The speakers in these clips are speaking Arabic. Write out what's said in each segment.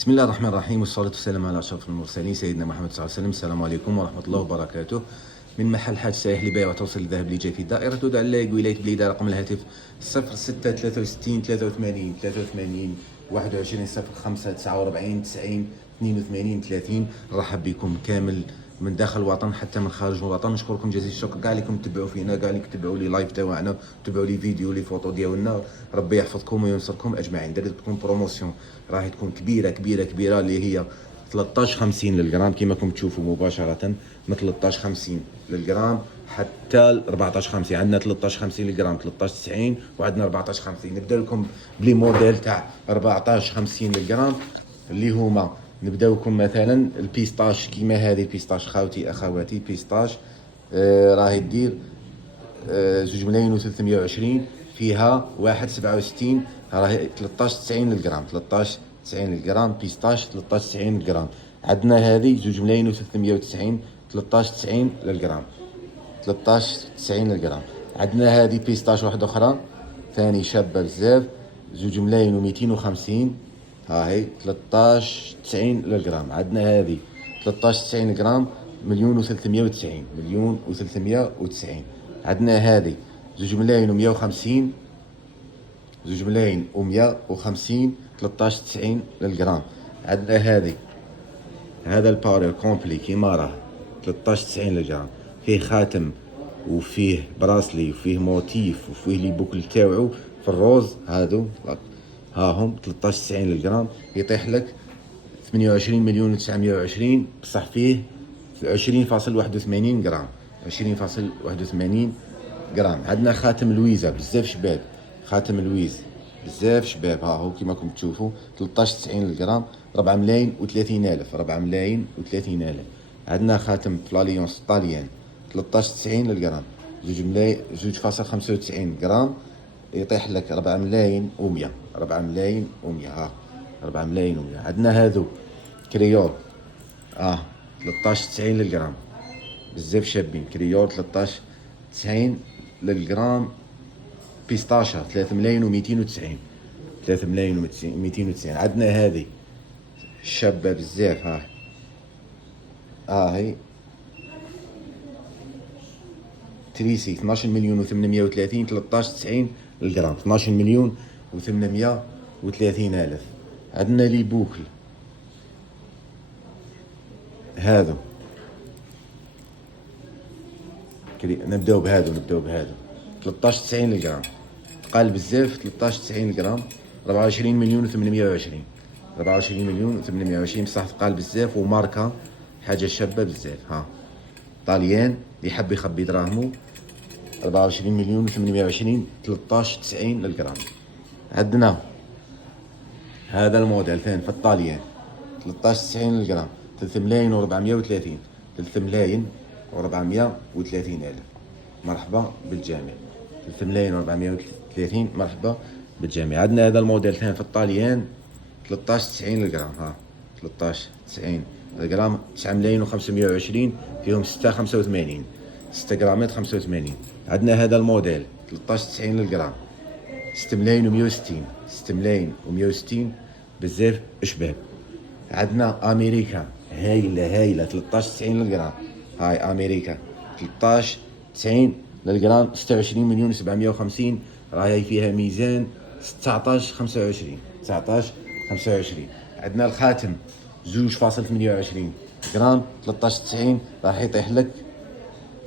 بسم الله الرحمن الرحيم، والصلاة والسلام على أشرف المرسلين سيدنا محمد صلى الله عليه وسلم. السلام عليكم ورحمة الله وبركاته. من محل حاج سائح لبيع وتوصيل الذهب اللي جاي في دائرة دعلاق ولاية بليدة. رقم الهاتف 06 63 83 83 21 05 49 90 82 30. نرحب بكم كامل من داخل الوطن حتى من خارج الوطن. نشكركم جزيل الشكر كاع اللي تتبعوا فينا، كاع اللي تتبعوا لي لايف تاعنا، تتبعوا لي فيديو لي فوتو ديالنا. ربي يحفظكم وينصركم اجمعين. درت لكم بروموسيون راهي تكون كبيره كبيره كبيره، اللي هي 13.50 للجرام كما راكم تشوفوا مباشره، من 13.50 للجرام حتى 14.50. عندنا 13.50 للجرام، 13.90، وعندنا 14.50. نبدا لكم بلي موديل تاع 14.50 للجرام اللي هما نبداوكم مثلا البيستاش كيما هذه. البيستاش خاوتي اخواتي بيستاش راهي دير 2,320 فيها 1.67، راهي 13.90 للجرام. 13.90 للجرام بيستاش، 13.90 للجرام. عندنا هذه 2,390 13.90 للجرام، 13.90 للجرام. عندنا هذه بيستاش واحدة أخرى ثاني شابة بزاف، 2,250 هاهي 13.90 للجرام. عندنا هذه 13.90 للجرام 1,390 1,390. عندنا هذه 2,150 2,150 13.90 للجرام. عندنا هذه هذا الباري كومبلي كيما راه 13.90 للجرام، فيه خاتم وفيه براسلي وفيه موتيف وفيه لي بوكل تاوعو في الروز. هادو هاهم 13.90 للجرام، يطيح لك 28,920,000 بصح فيه 20.81 جرام، 20.81 جرام. عندنا خاتم لويزا بزاف شباب، خاتم لويز بزاف شباب، ها هو كيما راكم تشوفوا 13.90 للجرام، 4,30,000 4,30,000. عندنا خاتم فلاليونس طاليان 13.90 للجرام، 2.95 جرام، يطيح لك 4,100,000 4,100,000 ها 4,100,000. عندنا هذو كريول 13.90 للجرام، بزاف شابين. كريول 13.90 للجرام. بيستاشا 3,290 3,290. عندنا هذه شابة بزاف، هاي تريسي 12,830,000 13.90 للجرام، 12,830,000. عندنا لي بوكل هذا، نبداو بهذا 13.90 للجرام، قال بزاف 13.90 للجرام، 24,820,000 24,820,000 بصح قال بزاف وماركة حاجة شابة بزاف. طاليان اللي حب يخبي دراهمو 24,820,000 13.90 للجرام. عندنا هذا الموديل ثاني في الطاليان 13.90 للجرام، 3,430,000 3,430,000. مرحبا بالجميع، 3,430,000 مرحبا بالجميع. عندنا هذا الموديل ثاني في الطاليان 13.90 للجرام، 13.90 الجرام، 9,520,000 فيهم 6.85 6 جرامات 85. عندنا هذا الموديل 13.90 للجرام، 6,160 6,160 بزاف شباب. عندنا امريكا هايله 13.90 للجرام، هاي امريكا 13.90 للجرام، 26,750,000 راهي فيها ميزان 19.25 19.25. عندنا الخاتم 2.28 جرام 13.90 راح يطيح لك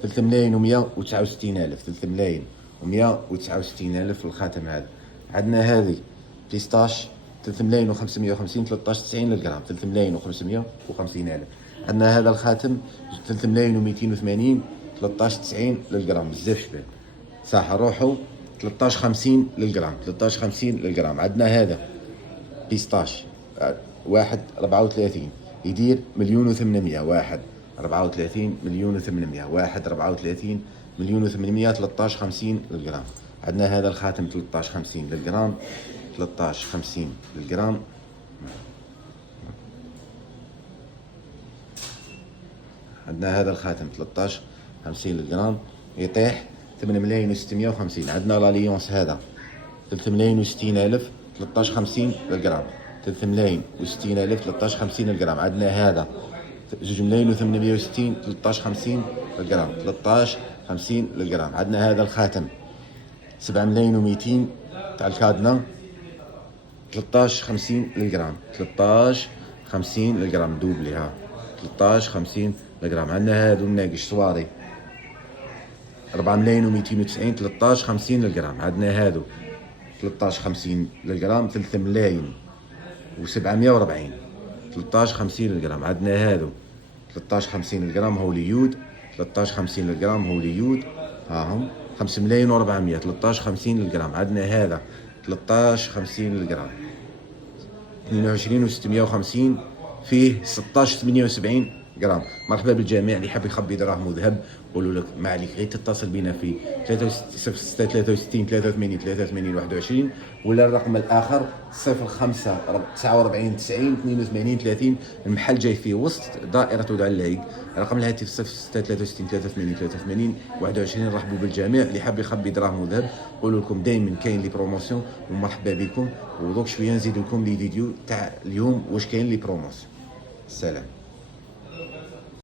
3,169,000 3,169,000 في الخاتم هذا. عندنا هذه بيستاش 3,550,000 13.90 للجرام، 3,550,000. عندنا هذا الخاتم 3,280,000 13.90 للجرام، بزاف شباب صح. روحوا 13.50 للجرام، 13.50 للجرام. عندنا هذا بيستاش 1.34 يدير 1,800,000 1.34 1,800,000 1.34 1,800,000 13.50 للجرام. عندنا هذا الخاتم 13.50 للجرام، 13.50 للجرام. عندنا هذا الخاتم 13.50 للجرام، يطيح 8,650,000. عندنا لاليونس هذا 3,60,000 13.50 للجرام، 3 ملايين و60 الف 13 50 الجرام. عندنا هذا 2 ملايين و860 13 50 الجرام 13 50 للجرام. عندنا هذا الخاتم 7 ملايين و200 تاع الكادنا 13 50 للجرام 13 50 للجرام دوبلي ها 13 50 للجرام. عندنا هادو الناقش صواري 4 ملايين و290 13 50 للجرام. عندنا هادو 13 50 للجرام 3 ملايين و740 13 50 للجرام. عندنا هادو 13 50 للجرام هوليود 13 50 للجرام هوليود ها هم 5 ملايين و400 13 50 للجرام. عندنا هذا 13 50 للجرام 22 و650 فيه 16 78 جرام. مرحبا بالجميع اللي حاب يخبي دراهم وذهب قولوا لك ما عليك غير تتصل بنا في 63 83 83 21 ولا الرقم الاخر 05 49 90 82 30. المحل جاي في وسط دائره دع اللايق. رقم الهاتف 63 83 83 21. رحبوا بالجميع اللي حاب يخبي دراهم وذهب قولوا لكم دائما كاين لي بروموسيون ومرحبا بكم. ودوك شويه نزيد لكم لي فيديو تاع اليوم واش كاين لي بروموسيون. سلام.